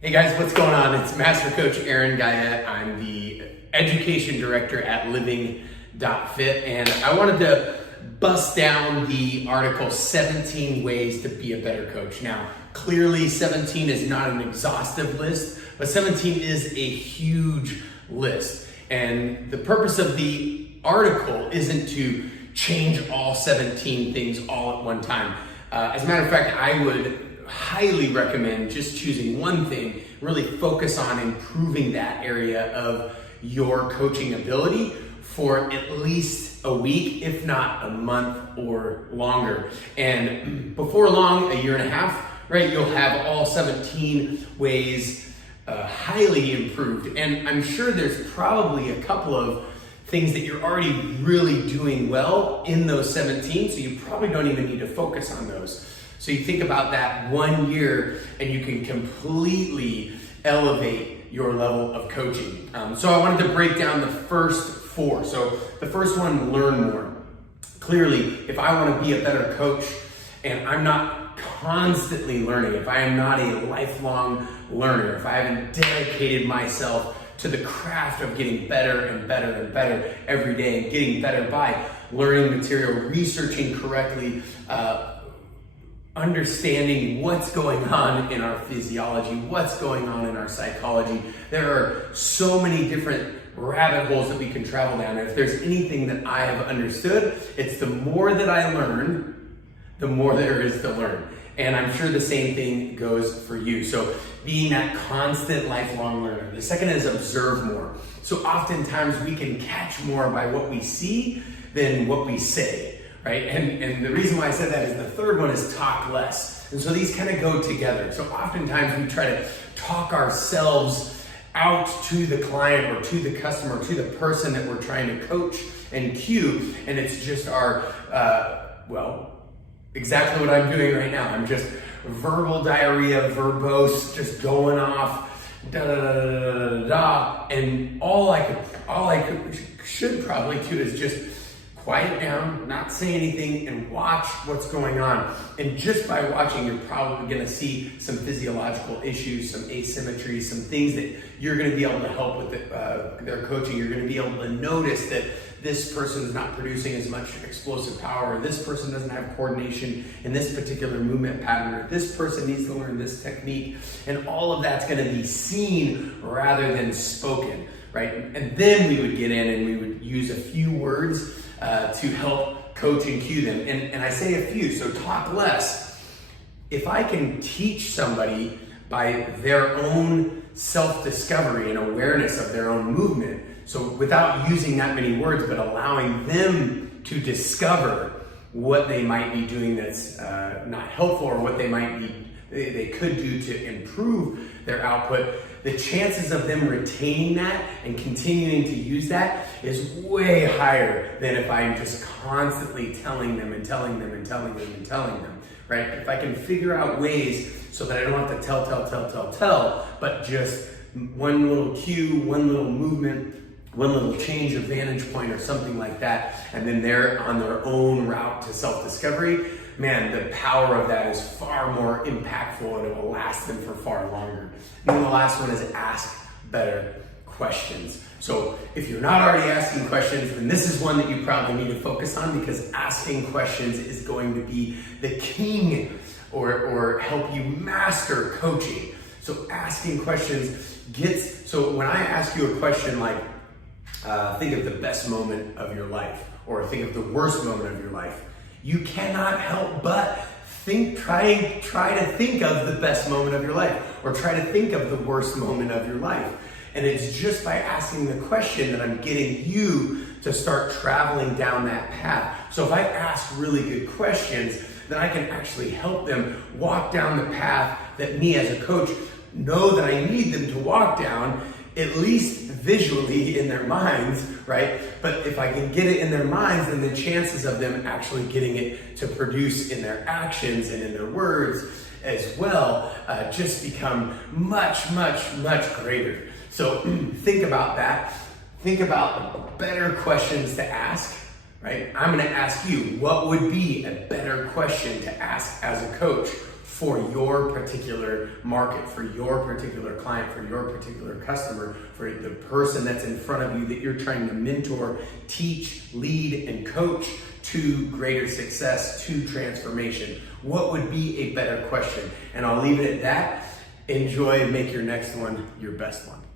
Hey guys, what's going on? It's Master Coach Aaron Guyette. I'm the Education Director at Living.Fit, and I wanted to bust down the article 17 Ways to Be a Better Coach. Now, clearly 17 is not an exhaustive list, but 17 is a huge list. And the purpose of the article isn't to change all 17 things all at one time. As a matter of fact, I would highly recommend just choosing one thing, really focus on improving that area of your coaching ability for at least a week, if not a month or longer. And before long, a year and a half, right, you'll have all 17 ways highly improved. And I'm sure there's probably a couple of things that you're already really doing well in those 17, so you probably don't even need to focus on those. So you think about that 1 year and you can completely elevate your level of coaching. So I wanted to break down the first four. So the first one, learn more. Clearly, if I want to be a better coach and I'm not constantly learning, if I am not a lifelong learner, if I haven't dedicated myself to the craft of getting better and better and better every day and getting better by learning material, researching correctly, understanding what's going on in our physiology, what's going on in our psychology. There are so many different rabbit holes that we can travel down. And if there's anything that I have understood, it's the more that I learn, the more there is to learn. And I'm sure the same thing goes for you. So being that constant lifelong learner. The second is observe more. So oftentimes we can catch more by what we see than what we say. Right? And the reason why I said that is the third one is talk less. And so these kind of go together. So oftentimes we try to talk ourselves out to the client or to the customer, to the person that we're trying to coach and cue. And it's just our, exactly what I'm doing right now. I'm just verbal diarrhea, verbose, just going off, da da da da da da da. And all I should probably do is just quiet down, not say anything, and watch what's going on. And just by watching, you're probably gonna see some physiological issues, some asymmetries, some things that you're gonna be able to help with their coaching. You're gonna be able to notice that this person is not producing as much explosive power, or this person doesn't have coordination in this particular movement pattern, or this person needs to learn this technique. And all of that's gonna be seen rather than spoken, right? And then we would get in and we would use a few words to help coach and cue them. And I say a few, so talk less. If I can teach somebody by their own self-discovery and awareness of their own movement, so without using that many words, but allowing them to discover what they might be doing that's not helpful, or what they could do to improve their output, the chances of them retaining that and continuing to use that is way higher than if I'm just constantly telling them and telling them and telling them and telling them, right? If I can figure out ways so that I don't have to tell, but just one little cue, one little movement, one little change of vantage point or something like that, and then they're on their own route to self-discovery, man, the power of that is far more impactful and it will last them for far longer. And then the last one is ask better questions. So if you're not already asking questions, then this is one that you probably need to focus on, because asking questions is going to be the king or help you master coaching. So asking questions so when I ask you a question like, think of the best moment of your life, or think of the worst moment of your life, you cannot help but try to think of the best moment of your life, or try to think of the worst moment of your life. And it's just by asking the question that I'm getting you to start traveling down that path. So if I ask really good questions, then I can actually help them walk down the path that me as a coach know that I need them to walk down, at least visually in their minds, right? But if I can get it in their minds, then the chances of them actually getting it to produce in their actions and in their words as well just become much, much, much greater. So think about that. Think about better questions to ask, right? I'm gonna ask you, what would be a better question to ask as a coach for your particular market, for your particular client, for your particular customer, for the person that's in front of you that you're trying to mentor, teach, lead, and coach to greater success, to transformation? What would be a better question? And I'll leave it at that. Enjoy and make your next one your best one.